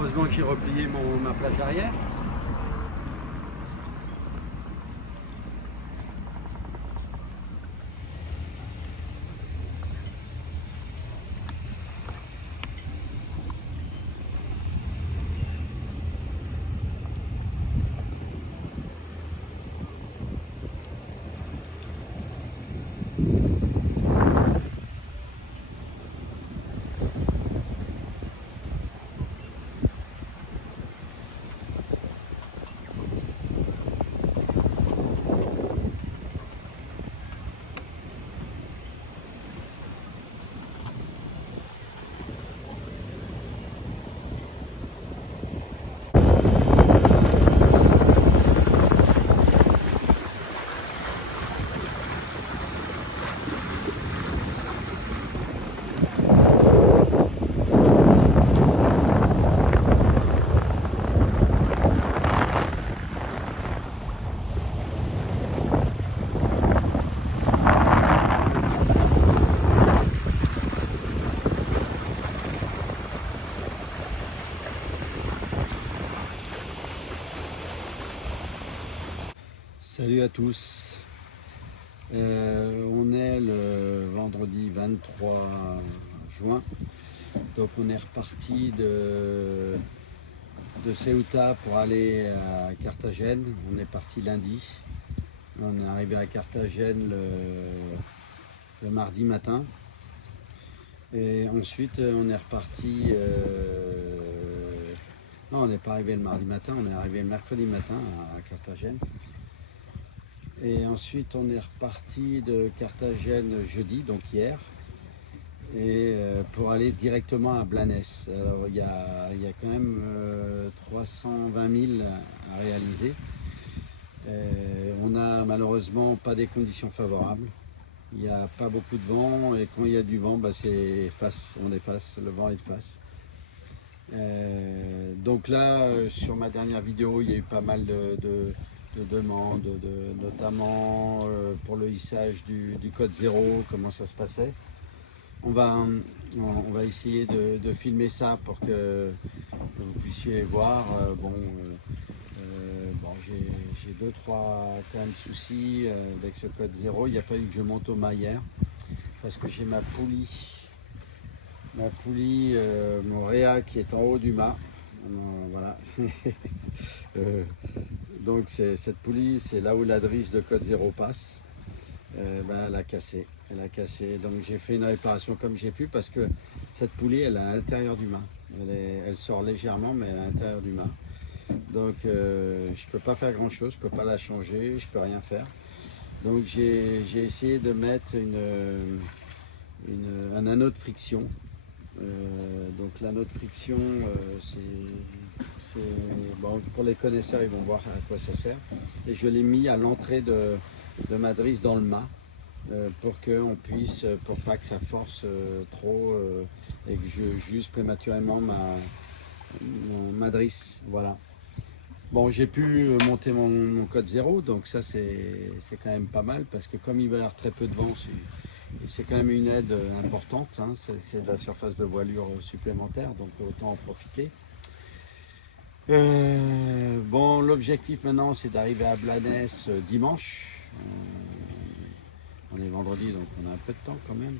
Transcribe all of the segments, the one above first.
Heureusement que j'ai replié ma plage arrière. Salut à tous, on est le vendredi 23 juin, donc on est reparti de Ceuta pour aller à Carthagène. On est parti lundi, on est arrivé à Carthagène le mardi matin et ensuite on est reparti, non on n'est pas arrivé le mardi matin, on est arrivé le mercredi matin à Carthagène. Et ensuite on est reparti de Carthagène jeudi, donc hier, et pour aller directement à Blanes. Alors, il y a quand même 320 000 à réaliser. On n'a malheureusement pas des conditions favorables. Il n'y a pas beaucoup de vent et quand il y a du vent, c'est face, on est face, le vent est de face. Donc là, sur ma dernière vidéo, il y a eu pas mal de demandes, notamment pour le hissage du code 0, comment ça se passait. On va essayer de filmer ça pour que vous puissiez voir. J'ai 2-3 quand même soucis avec ce code 0. Il a fallu que je monte au mât hier. parce que j'ai ma poulie, mon réa qui est en haut du mât. Voilà. Donc cette poulie, c'est là où la drisse de code 0 passe. Elle a cassé. Donc j'ai fait une réparation comme j'ai pu parce que cette poulie, elle est à l'intérieur du mât. Elle sort légèrement, mais à l'intérieur du mât. Donc je ne peux pas faire grand chose, je ne peux pas la changer, je ne peux rien faire. Donc j'ai essayé de mettre un anneau de friction. Donc l'anneau de friction, bon, pour les connaisseurs, ils vont voir à quoi ça sert. Et je l'ai mis à l'entrée de ma drisse dans le mât pour qu'on puisse, pour pas que ça force trop et que j'use prématurément ma drisse. Voilà. Bon, j'ai pu monter mon code 0, donc ça c'est quand même pas mal parce que comme il va y avoir très peu de vent, c'est quand même une aide importante, hein. C'est de la surface de voilure supplémentaire, donc autant en profiter. Bon, l'objectif maintenant c'est d'arriver à Blanes dimanche. On est vendredi, donc on a un peu de temps quand même.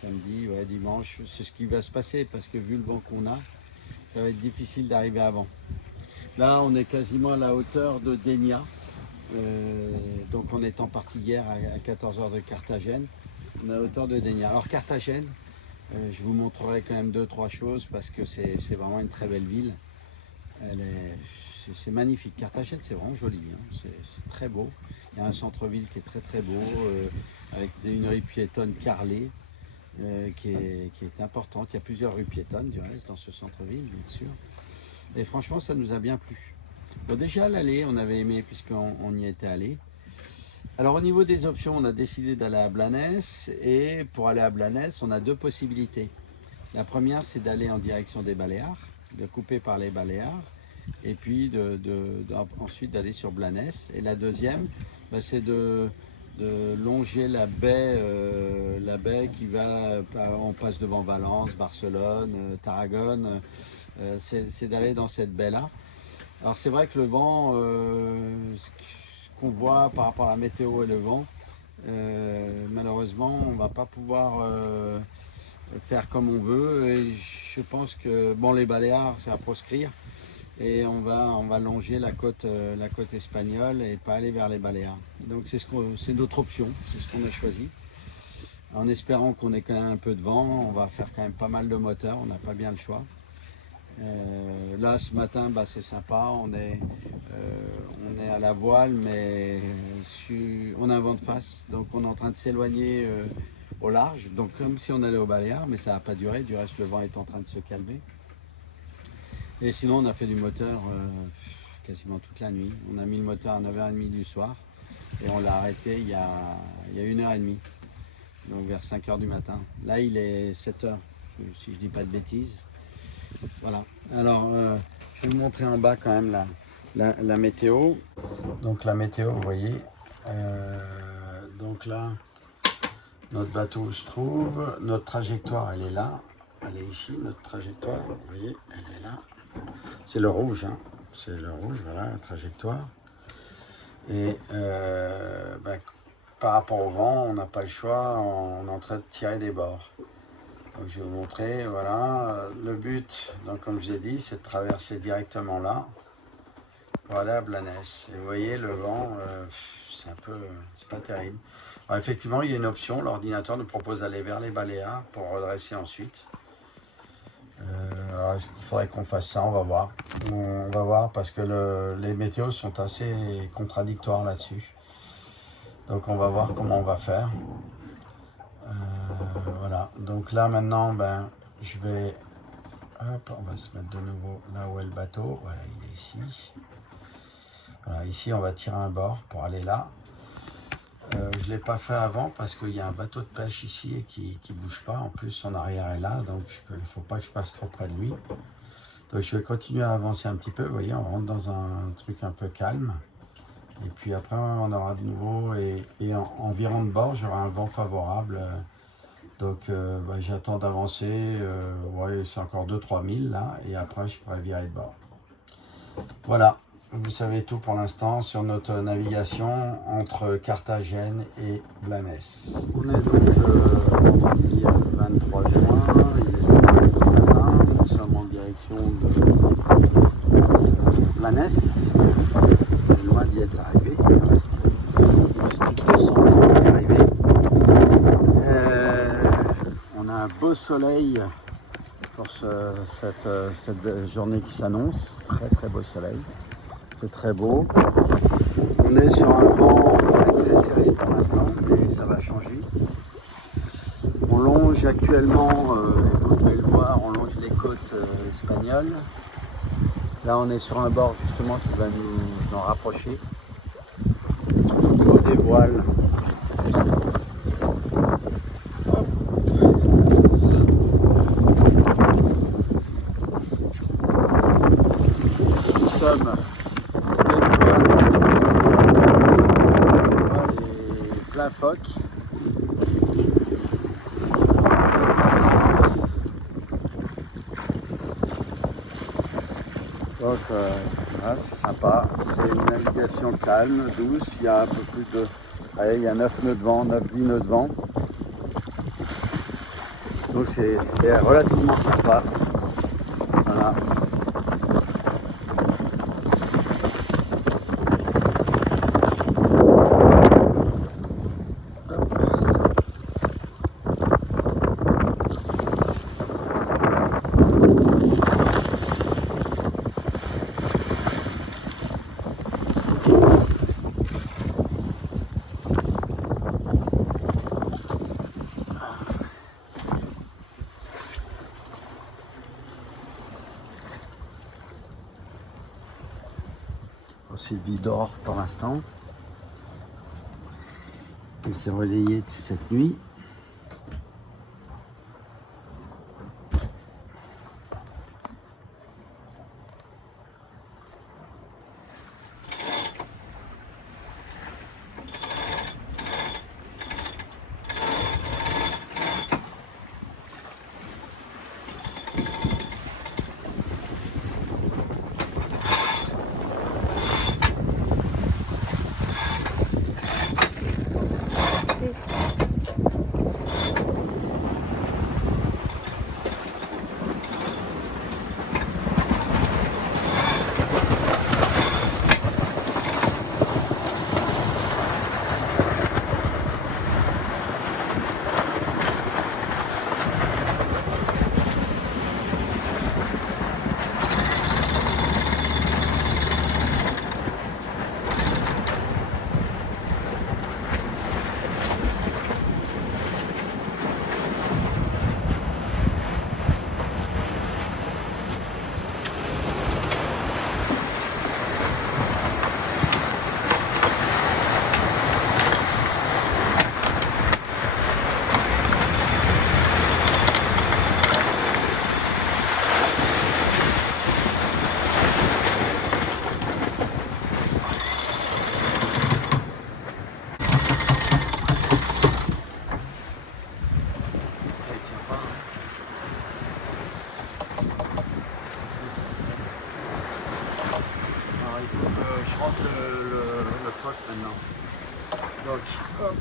Samedi, ouais, dimanche, c'est ce qui va se passer parce que vu le vent qu'on a, ça va être difficile d'arriver avant. Là, on est quasiment à la hauteur de Dénia. Donc en étant parti hier à 14h de Carthagène, on est à la hauteur de Dénia. Alors Carthagène, je vous montrerai quand même 2-3 choses parce que c'est vraiment une très belle ville. C'est magnifique. Carthagène, c'est vraiment joli, hein. C'est très beau. Il y a un centre-ville qui est très très beau, avec une rue piétonne carrelée, qui est importante. Il y a plusieurs rues piétonnes du reste dans ce centre-ville, bien sûr. Et franchement, ça nous a bien plu. Bon, déjà l'aller, on avait aimé puisqu'on y était allé. Alors au niveau des options, on a décidé d'aller à Blanes. Et pour aller à Blanes, on a deux possibilités. La première, c'est d'aller en direction des Baléares, de couper par les Baléares. Et puis ensuite d'aller sur Blanes. Et la deuxième, c'est de longer la baie qui va, on passe devant Valence, Barcelone, Tarragone, c'est d'aller dans cette baie-là. Alors c'est vrai que le vent, ce qu'on voit par rapport à la météo et le vent, malheureusement on ne va pas pouvoir faire comme on veut. Et je pense que bon, les Baléares, c'est à proscrire. Et on va longer la côte espagnole et pas aller vers les Baléares. Donc c'est notre option, c'est ce qu'on a choisi. En espérant qu'on ait quand même un peu de vent, on va faire quand même pas mal de moteurs, on n'a pas bien le choix. Là ce matin, c'est sympa, on est à la voile, mais on a un vent de face, donc on est en train de s'éloigner au large, donc comme si on allait aux Baléares, mais ça n'a pas duré, du reste le vent est en train de se calmer. Et sinon, on a fait du moteur quasiment toute la nuit. On a mis le moteur à 9h30 du soir et on l'a arrêté il y a 1h30, donc vers 5h du matin. Là, il est 7h, si je ne dis pas de bêtises. Voilà. Alors, je vais vous montrer en bas quand même la météo. Donc la météo, vous voyez. Donc là, notre bateau se trouve. Notre trajectoire, elle est là. Elle est ici, notre trajectoire. Vous voyez, elle est là. C'est le rouge, hein. C'est le rouge, voilà la trajectoire. Et par rapport au vent, on n'a pas le choix, on est en train de tirer des bords. Donc je vais vous montrer, voilà, le but, donc comme je l'ai dit, c'est de traverser directement là pour aller à Blanes. Et vous voyez, le vent, c'est pas terrible. Alors, effectivement, il y a une option, l'ordinateur nous propose d'aller vers les Baléares pour redresser ensuite. Alors, il faudrait qu'on fasse ça, on va voir. On va voir parce que les météos sont assez contradictoires là-dessus. Donc on va voir comment on va faire. Voilà, donc là maintenant, je vais... Hop, on va se mettre de nouveau là où est le bateau. Voilà, il est ici. Voilà, ici on va tirer un bord pour aller là. Je ne l'ai pas fait avant parce qu'il y a un bateau de pêche ici et qui ne bouge pas. En plus, son arrière est là, donc il ne faut pas que je passe trop près de lui. Donc je vais continuer à avancer un petit peu. Vous voyez, on rentre dans un truc un peu calme. Et puis après, on aura de nouveau, et en virant de bord, j'aurai un vent favorable. Donc j'attends d'avancer. Ouais, c'est encore 2-3 milles là. Et après, je pourrai virer de bord. Voilà. vous savez tout pour l'instant sur notre navigation entre Carthagène et Blanes. On est donc vendredi 23 juin, il est 7h du matin, nous sommes en direction de Blanes. On est loin d'y être arrivé, il reste plus de 200 mètres pour y arriver. On a un beau soleil pour cette journée qui s'annonce, très beau soleil. C'est très beau. On est sur un vent très serré pour l'instant, mais ça va changer. On longe actuellement, vous pouvez le voir, on longe les côtes espagnoles. Là on est sur un bord justement qui va nous en rapprocher. Au niveau des voiles. Nous sommes plein phoque. Donc voilà, c'est sympa, c'est une navigation calme, douce, il y a un peu plus de... Allez, il y a 9 nœuds de vent, 9-10 nœuds de vent. Donc c'est relativement sympa. Voilà. Sylvie dort pour l'instant. Il s'est relayé cette nuit. Je rentre le phoque maintenant. Donc, hop,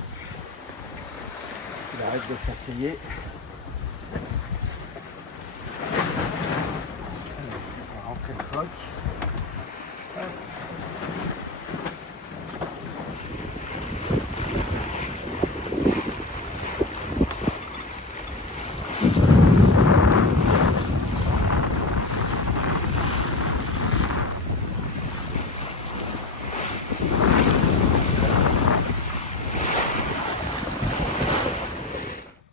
il arrête de s'asseyer. On va rentrer le phoque. Hop.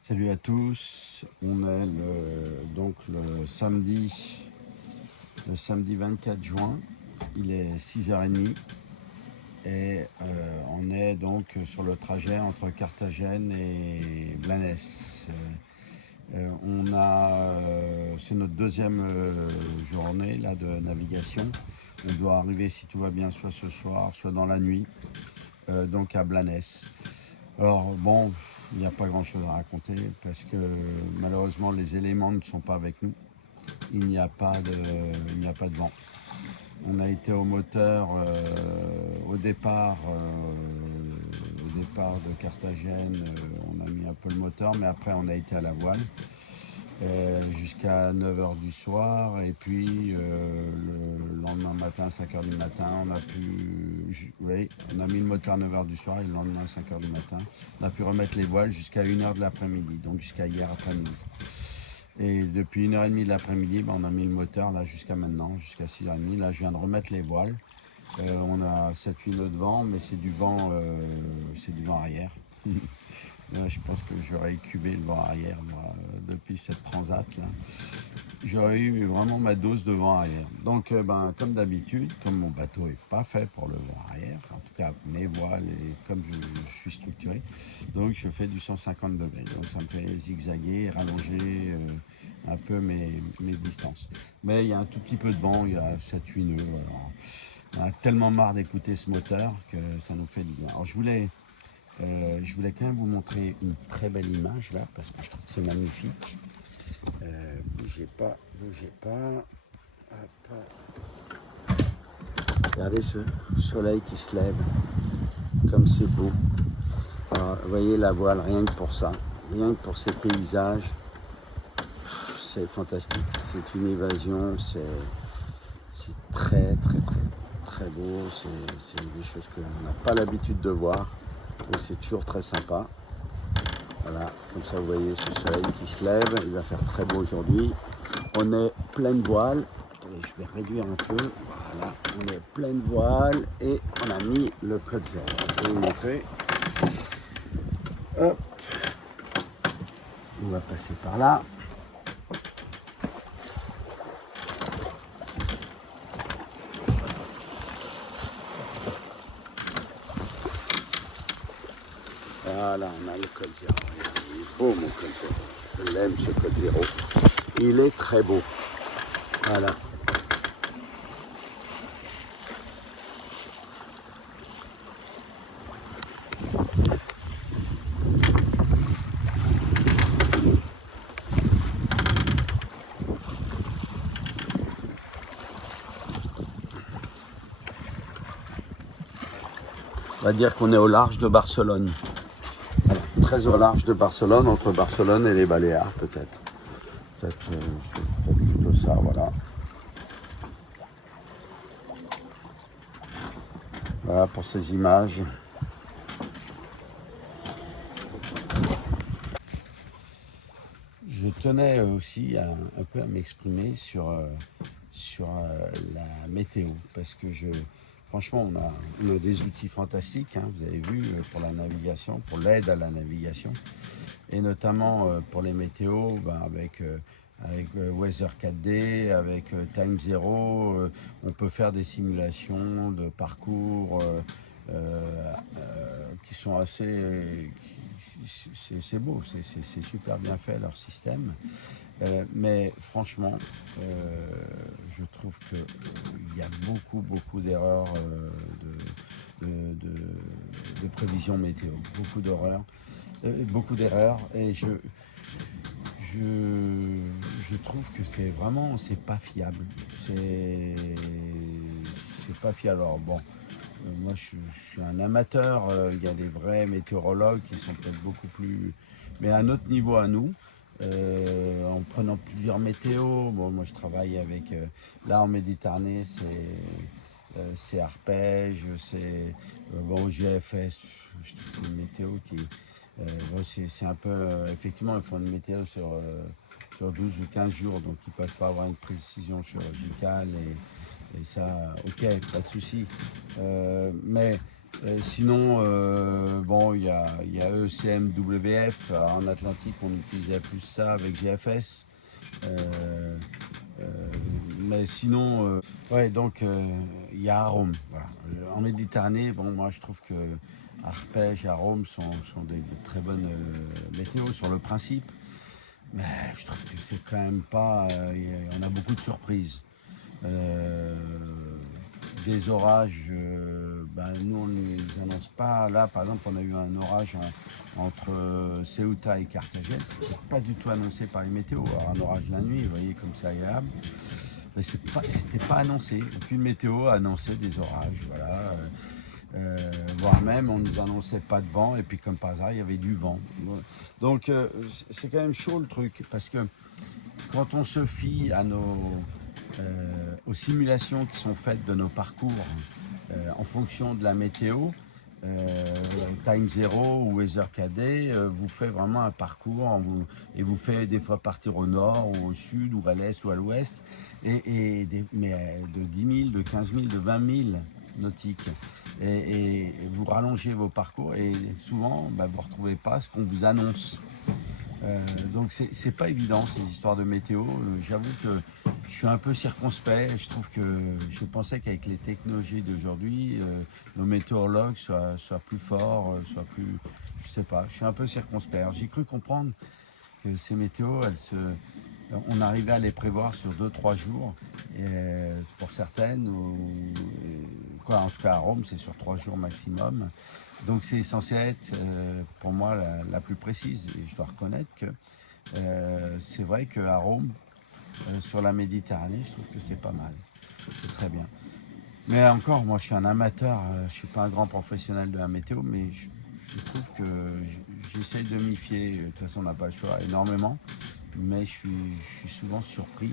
Salut à tous, on est donc le samedi 24 juin, il est 6h30 et on est donc sur le trajet entre Carthagène et Blanes. C'est notre deuxième journée là, de navigation. On doit arriver, si tout va bien, soit ce soir, soit dans la nuit, donc à Blanes. Alors bon, il n'y a pas grand chose à raconter parce que malheureusement les éléments ne sont pas avec nous. Il n'y a pas de vent. On a été au moteur au départ de Carthagène, on a mis un peu le moteur, mais après on a été à la voile jusqu'à 9 h du soir. Et puis le lendemain matin, 5 h du matin, on a mis le moteur à 9 h du soir et le lendemain, 5 h du matin, on a pu remettre les voiles jusqu'à 1 h de l'après-midi, donc jusqu'à hier après-midi. Et depuis 1 h 30 de l'après-midi, on a mis le moteur là jusqu'à maintenant, jusqu'à 6 h 30. Là, je viens de remettre les voiles. On a 7-8 nœuds de vent, mais c'est du vent arrière. Là, je pense que j'aurais incubé le vent arrière moi, depuis cette transat là. J'aurais eu vraiment ma dose de vent arrière. Donc, comme d'habitude, comme mon bateau n'est pas fait pour le vent arrière, en tout cas mes voiles et comme je suis structuré, donc je fais du 150 degrés. Donc ça me fait zigzaguer, rallonger un peu mes distances. Mais il y a un tout petit peu de vent, il y a 7-8 nœuds. Alors, on a tellement marre d'écouter ce moteur que ça nous fait du bien. Alors je voulais quand même vous montrer une très belle image là, parce que je trouve que c'est magnifique. Bougez pas. Hop. Regardez ce soleil qui se lève, comme c'est beau. Alors, vous voyez la voile, rien que pour ça, rien que pour ces paysages, c'est fantastique. C'est une évasion, c'est très beau. C'est des choses qu'on n'a pas l'habitude de voir, et c'est toujours très sympa. Voilà, comme ça vous voyez ce soleil qui se lève, il va faire très beau aujourd'hui. On est pleine voile. Attendez, je vais réduire un peu. Voilà, on est pleine voile et on a mis le code zéro. Je vais vous montrer. Hop. On va passer par là. Voilà, on a le code zéro. Il est beau mon code zéro. Je l'aime ce code zéro. Il est très beau. Voilà. On va dire qu'on est au large de Barcelone. Voilà, très au large de Barcelone, entre Barcelone et les Baléares peut-être. Peut-être plutôt ça, voilà. Voilà pour ces images. Je tenais aussi un peu à m'exprimer sur la météo, parce que franchement, on a des outils fantastiques, hein, vous avez vu, pour la navigation, pour l'aide à la navigation, et notamment pour les météos, avec Weather 4D, avec Time Zero, on peut faire des simulations de parcours qui sont assez... c'est beau, c'est super bien fait leur système. Mais franchement, je trouve qu'il y a beaucoup d'erreurs de prévision météo, beaucoup d'erreurs, et je trouve que c'est pas fiable. C'est pas fiable. Alors bon, moi je suis un amateur, il y a des vrais météorologues qui sont peut-être beaucoup plus, mais à notre niveau à nous. En prenant plusieurs météos. Bon, moi je travaille avec, là en Méditerranée, c'est Arpège, c'est GFS, je trouve que c'est une météo qui, c'est un peu, effectivement ils font une météo sur 12 ou 15 jours, donc ils ne peuvent pas avoir une précision chirurgicale, et ça, ok, pas de souci. Mais sinon, il y a ECMWF. En Atlantique, on utilisait plus ça avec GFS. Mais sinon, donc il y a Arome. Voilà. En Méditerranée, moi je trouve que Arpège et Arome sont des très bonnes météos sur le principe. Mais je trouve que c'est quand même pas. On a beaucoup de surprises. Des orages, nous on ne les annonce pas. Là par exemple on a eu un orage entre Ceuta et Carthagène, c'était pas du tout annoncé par les météos. Alors, un orage la nuit, vous voyez comme c'est agréable. mais c'était pas annoncé. Aucune météo a annoncé des orages, voilà. Voire même on nous annonçait pas de vent et puis comme par hasard il y avait du vent. Donc c'est quand même chaud le truc parce que quand on se fie à aux simulations qui sont faites de nos parcours en fonction de la météo, Time Zero ou Weather KD vous fait vraiment un parcours et vous fait des fois partir au nord ou au sud ou à l'est ou à l'ouest mais de 10 000, de 15 000, de 20 000 nautiques et vous rallongez vos parcours et souvent vous ne retrouvez pas ce qu'on vous annonce. Donc c'est pas évident ces histoires de météo. J'avoue que je suis un peu circonspect. Je pensais qu'avec les technologies d'aujourd'hui, nos météorologues soient plus forts, je sais pas. Je suis un peu circonspect. Alors, j'ai cru comprendre que ces météos, on arrivait à les prévoir sur 2-3 jours. Et, pour certaines, en tout cas à Rome, c'est sur 3 jours maximum. Donc c'est censé être pour moi la plus précise. Et je dois reconnaître que c'est vrai qu'à Rome, sur la Méditerranée, je trouve que c'est pas mal. C'est très bien. Mais encore, moi je suis un amateur, je suis pas un grand professionnel de la météo, mais je trouve que j'essaye de m'y fier. De toute façon, on n'a pas le choix énormément. Mais je suis souvent surpris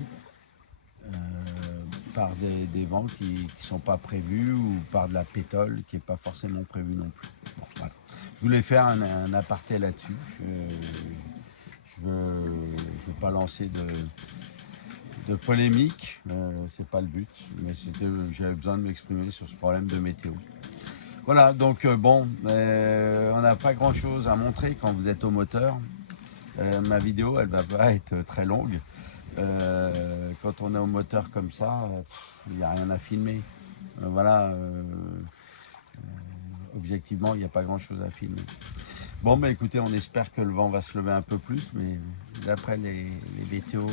par des vents qui ne sont pas prévus ou par de la pétole qui n'est pas forcément prévue non plus. Bon, voilà. Je voulais faire un aparté là-dessus. Je veux pas lancer de polémique, c'est pas le but, mais j'avais besoin de m'exprimer sur ce problème de météo. Voilà, donc on n'a pas grand-chose à montrer quand vous êtes au moteur. Ma vidéo, elle va pas être très longue. Quand on est au moteur comme ça, il n'y a rien à filmer. Objectivement, il n'y a pas grand chose à filmer. Bon, écoutez, on espère que le vent va se lever un peu plus, mais d'après les météos,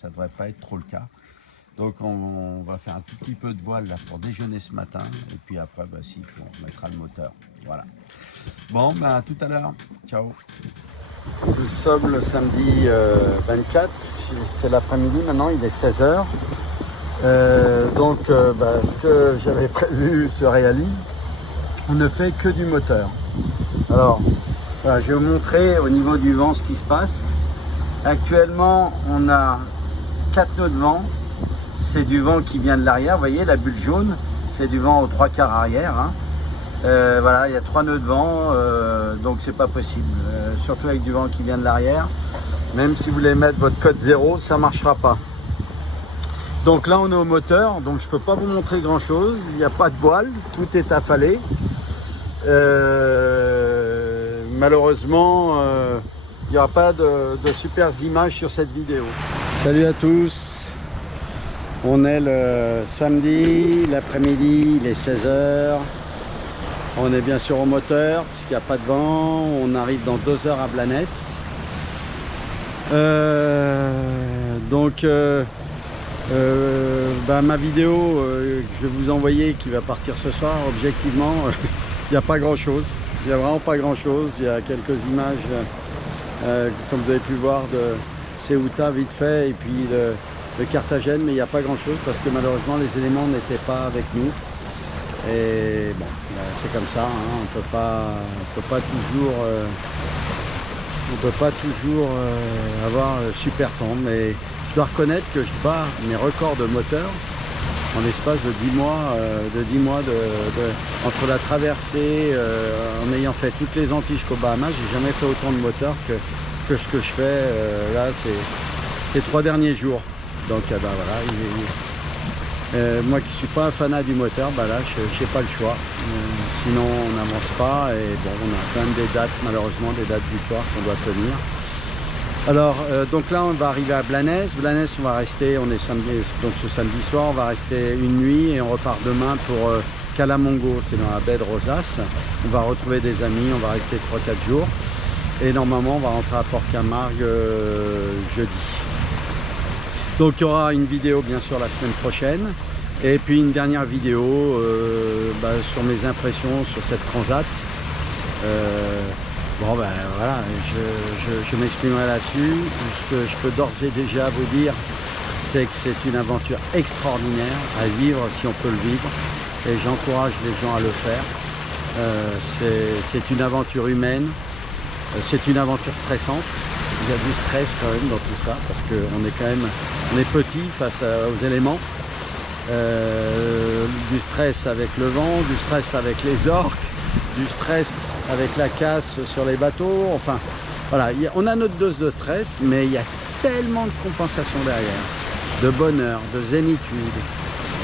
ça ne devrait pas être trop le cas. Donc on va faire un tout petit peu de voile là pour déjeuner ce matin, et puis après, on mettra le moteur. Voilà. Bon, à tout à l'heure. Ciao. Nous sommes le samedi 24, c'est l'après-midi maintenant, il est 16h. Ce que j'avais prévu se réalise. On ne fait que du moteur. Alors, voilà, je vais vous montrer au niveau du vent ce qui se passe. Actuellement, on a 4 nœuds de vent. C'est du vent qui vient de l'arrière. Vous voyez, la bulle jaune, c'est du vent aux 3/4 arrière. Voilà, il y a 3 nœuds de vent, donc c'est pas possible. Surtout avec du vent qui vient de l'arrière. Même si vous voulez mettre votre code 0, ça marchera pas. Donc là, on est au moteur, donc je peux pas vous montrer grand chose. Il n'y a pas de voile, tout est affalé. Malheureusement, il n'y aura pas de super images sur cette vidéo. Salut à tous. On est le samedi, l'après-midi, il est 16h. On est bien sûr au moteur, puisqu'il n'y a pas de vent. On arrive dans 2 heures à Blanes. Ma vidéo que je vais vous envoyer, qui va partir ce soir, objectivement, il n'y a pas grand-chose. Il n'y a vraiment pas grand-chose. Il y a quelques images, comme vous avez pu voir, de Ceuta vite fait, et puis de Carthagène, mais il n'y a pas grand-chose, parce que malheureusement, les éléments n'étaient pas avec nous. Et bon, c'est comme ça, hein, on peut pas toujours avoir super temps, mais je dois reconnaître que je bats mes records de moteur en l'espace de 10 mois, entre la traversée, en ayant fait toutes les Antilles jusqu'aux Bahamas. J'ai jamais fait autant de moteur que ce que je fais là ces 3 derniers jours. Donc voilà, moi qui suis pas un fanat du moteur, là je n'ai pas le choix, sinon on n'avance pas. Et bon, on a quand même des dates, malheureusement des dates butoirs qu'on doit tenir. Alors donc là on va arriver à Blanes. Blanes, on va rester, on est samedi, donc ce samedi soir on va rester une nuit et on repart demain pour Calamongo, c'est dans la baie de Rosas. On va retrouver des amis, on va rester 3-4 jours et normalement on va rentrer à Port-Camargue jeudi. Donc il y aura une vidéo bien sûr la semaine prochaine, et puis une dernière vidéo sur mes impressions sur cette transat. Voilà, je m'exprimerai là-dessus. Ce que je peux d'ores et déjà vous dire, c'est que c'est une aventure extraordinaire à vivre si on peut le vivre. Et j'encourage les gens à le faire. C'est une aventure humaine, c'est une aventure stressante. Il y a du stress quand même dans tout ça, parce qu'on est quand même, on est petit face aux éléments. Du stress avec le vent, du stress avec les orques, du stress avec la casse sur les bateaux. Enfin, voilà, on a notre dose de stress, mais il y a tellement de compensation derrière, de bonheur, de zénitude,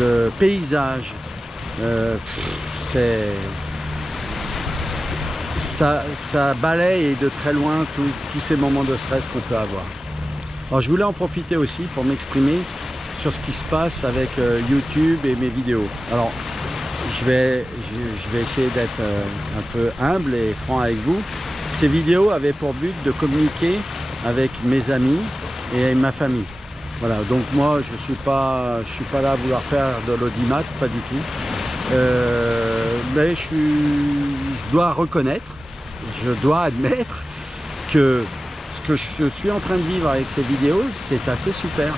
de paysage. Ça balaye de très loin tous ces moments de stress qu'on peut avoir. Alors je voulais en profiter aussi pour m'exprimer sur ce qui se passe avec YouTube et mes vidéos. Alors je vais essayer d'être un peu humble et franc avec vous. Ces vidéos avaient pour but de communiquer avec mes amis et ma famille. Voilà, donc moi je suis pas là à vouloir faire de l'audimat, pas du tout. Mais je dois reconnaître, je dois admettre que ce que je suis en train de vivre avec ces vidéos, c'est assez super.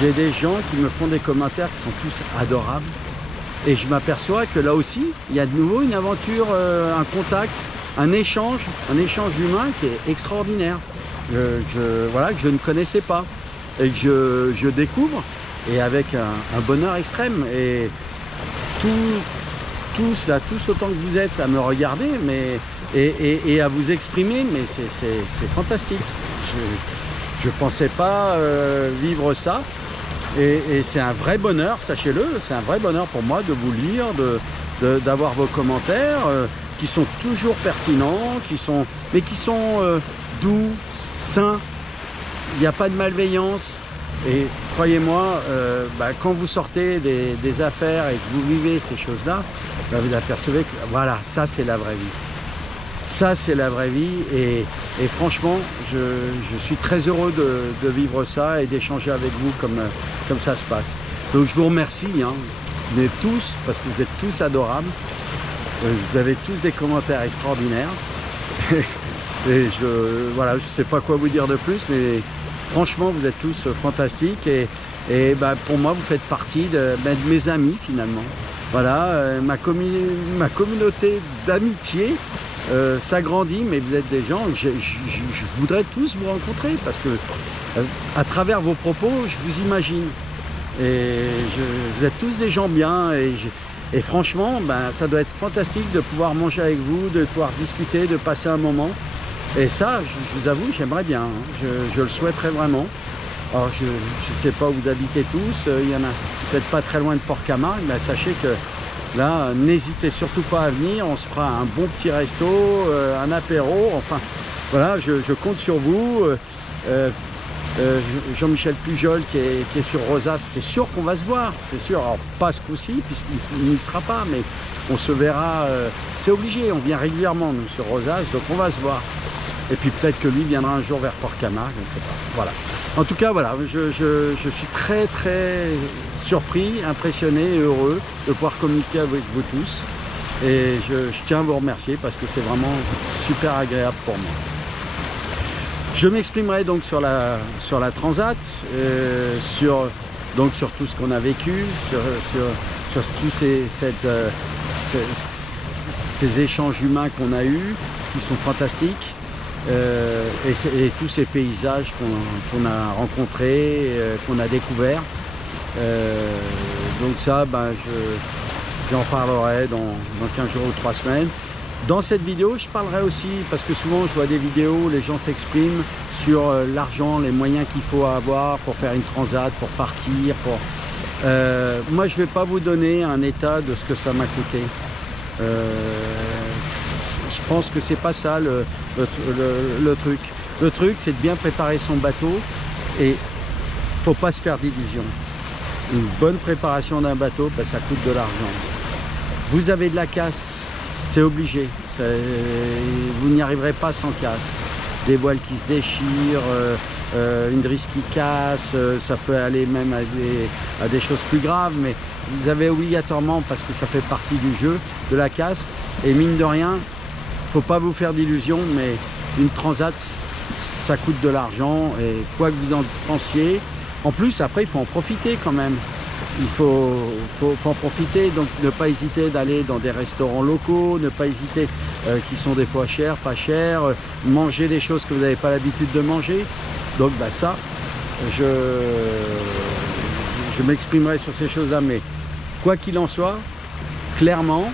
J'ai des gens qui me font des commentaires qui sont tous adorables. Et je m'aperçois que là aussi, il y a de nouveau une aventure, un contact, un échange humain qui est extraordinaire. Voilà, que je ne connaissais pas et que je découvre, et avec un bonheur extrême. Et tous autant que vous êtes à me regarder et à vous exprimer, mais c'est fantastique. Je ne pensais pas vivre ça. Et c'est un vrai bonheur, sachez-le, c'est un vrai bonheur pour moi de vous lire, d'avoir vos commentaires qui sont toujours pertinents, mais qui sont doux, sains. Il n'y a pas de malveillance. Et croyez-moi, quand vous sortez des affaires et que vous vivez ces choses-là, vous apercevez que voilà, ça c'est la vraie vie. Ça c'est la vraie vie, et franchement je suis très heureux de vivre ça et d'échanger avec vous comme ça se passe. Donc je vous remercie, mais tous, parce que vous êtes tous adorables, vous avez tous des commentaires extraordinaires et voilà, je sais pas quoi vous dire de plus, mais franchement vous êtes tous fantastiques, et pour moi vous faites partie de mes amis finalement. Voilà, ma communauté d'amitié s'agrandit, mais vous êtes des gens que je voudrais tous vous rencontrer, parce que à travers vos propos je vous imagine, et vous êtes tous des gens bien, et franchement ça doit être fantastique de pouvoir manger avec vous, de pouvoir discuter, de passer un moment. Et ça, je vous avoue, j'aimerais bien, je le souhaiterais vraiment. Alors je ne sais pas où vous habitez tous, il y en a peut-être pas très loin de Port-Camargue, mais sachez que là, n'hésitez surtout pas à venir, on se fera un bon petit resto, un apéro, enfin voilà, je compte sur vous. Jean-Michel Pujol qui est sur Rosas, c'est sûr qu'on va se voir, c'est sûr. Alors pas ce coup-ci puisqu'il n'y sera pas, mais on se verra, c'est obligé, on vient régulièrement nous sur Rosas, donc on va se voir. Et puis peut-être que lui viendra un jour vers Port-Camargue, je ne sais pas. Voilà. En tout cas, voilà, je suis très très surpris, impressionné et heureux de pouvoir communiquer avec vous tous. Et je tiens à vous remercier parce que c'est vraiment super agréable pour moi. Je m'exprimerai donc sur la Transat, sur tout ce qu'on a vécu, sur tous ces échanges humains qu'on a eus, qui sont fantastiques. Et tous ces paysages qu'on a rencontrés, qu'on a découverts. Donc ça, j'en parlerai dans 15 jours ou 3 semaines. Dans cette vidéo, je parlerai aussi, parce que souvent je vois des vidéos où les gens s'expriment sur l'argent, les moyens qu'il faut avoir pour faire une transat, pour partir. Moi, je ne vais pas vous donner un état de ce que ça m'a coûté. Je pense que c'est pas ça le truc. Le truc, c'est de bien préparer son bateau, et faut pas se faire d'illusions. Une bonne préparation d'un bateau, ça coûte de l'argent. Vous avez de la casse, c'est obligé. Vous n'y arriverez pas sans casse. Des voiles qui se déchirent, une drisse qui casse, ça peut aller même à des choses plus graves, mais vous avez obligatoirement, parce que ça fait partie du jeu, de la casse. Et mine de rien, faut pas vous faire d'illusions, mais une transat, ça coûte de l'argent, et quoi que vous en pensiez, En plus, après, il faut en profiter quand même. Il faut en profiter, donc ne pas hésiter d'aller dans des restaurants locaux, ne pas hésiter, qui sont des fois chers, pas chers, manger des choses que vous n'avez pas l'habitude de manger. Donc bah, ça, je m'exprimerai sur ces choses-là, mais quoi qu'il en soit, clairement,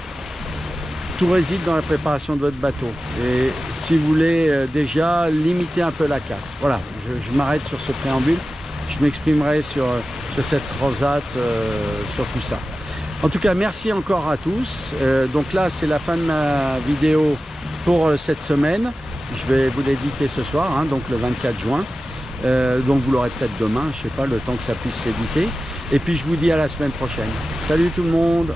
tout réside dans la préparation de votre bateau. Et si vous voulez déjà limiter un peu la casse, voilà, je m'arrête sur ce préambule. Je m'exprimerai sur cette transat, sur tout ça. En tout cas, merci encore à tous. Donc là, c'est la fin de ma vidéo pour cette semaine. Je vais vous l'éditer ce soir, hein, donc le 24 juin. Donc vous l'aurez peut-être demain, je ne sais pas, le temps que ça puisse s'éditer. Et puis je vous dis à la semaine prochaine. Salut tout le monde!